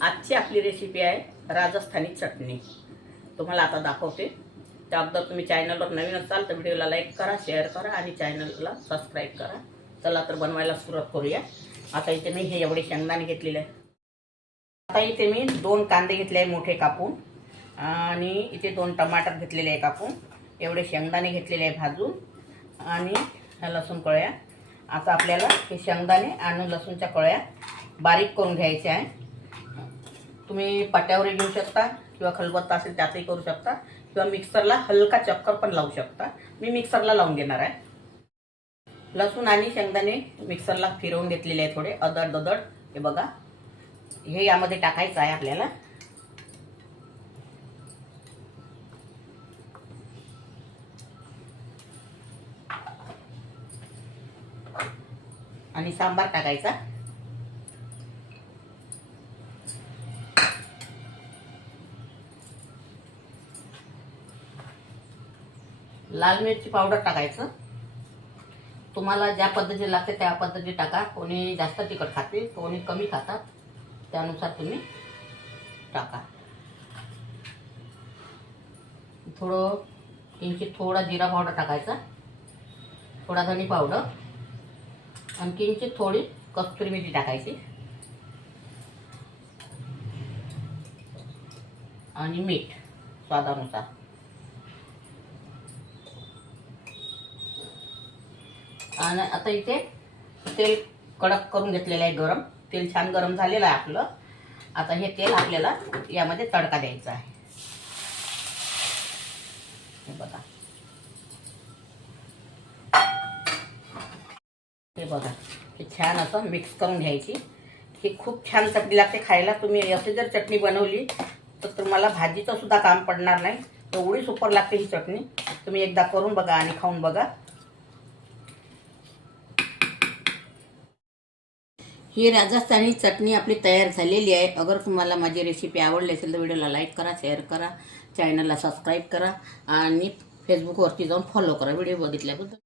आजची आपली रेसिपी आहे राजस्थानी चटणी। तुम्हाला आता दाखवते। त्या अगोदर तुम्ही चॅनलवर नवीन असाल तर व्हिडिओला लाईक करा, शेअर करा आणि चॅनलला सबस्क्राईब करा। चला तर बनवायला सुरुवात करूया। आता इथे मी हे एवढे शेंगदाणे घेतलेले आहे। आता इथे मी 2 कांदे घेतले आहे मोठे कापून, आणि इथे 2 टमाटर घेतलेले आहे कापून, एवढे शेंगदाणे घेतलेले आहे भाजून, आणि लसूण कळ्या। आता आपल्याला हे शेंगदाणे आणि लसूणच्या कळ्या बारीक करून घ्यायच्या आहे। तुम्ही पाट्यावर घेऊ शकता किंवा खलबत्ता असेल त्यातही करू शकता, किंवा मिक्सरला हलका चक्कर पण लावू शकता। मी मिक्सरला लावून घेणार आहे। लसूण आणि शेंगदाणे मिक्सरला फिरवून घेतलेले आहे, थोडे अदड ददड। हे बघा, हे यामध्ये टाकायचं आहे आपल्याला। आणि सांबार टाकायचा। लाल मिरची पावडर टाकायचं। तुम्हाला ज्या पद्धतीने लागते त्या पद्धतीने टाका। कोणी जास्त तिखट खाते, कोणी कमी खातात, त्यानुसार तुम्ही टाका। थोडा जिरा पावडर टाकायचा, थोडा धनी पावडर, आणि थोडी कस्तुरी मेथी टाकायची, आणि मीठ स्वादानुसार। आणि आता इथे तेल कडक करून घेतलेलं आहे, गरम तेल छान गरम झालेलं आहे आपलं। आता हे तेल आपल्याला यामध्ये तडका द्यायचा आहे। हे बघा, हे छान असं मिक्स करून घ्यायची। ही खूप छान चटणी लागते खायला। तुम्ही अशी जर चटणी बनवली तर तुम्हाला भाजीचं सुद्धा काम पडणार नाही, एवढी सुपर लागते ही चटणी। तुम्ही एकदा करून बघा आणि खाऊन बघा। ही राजस्थानी चटणी आपली तयार झालेली आहे। अगर तुम्हाला माझी रेसिपी आवडली असेल तर व्हिडिओला लाईक करा, शेअर करा, चॅनलला सबस्क्राईब करा, आणि फेसबुकवरती जाऊन फॉलो करा। व्हिडिओ बघितल्याबद्दल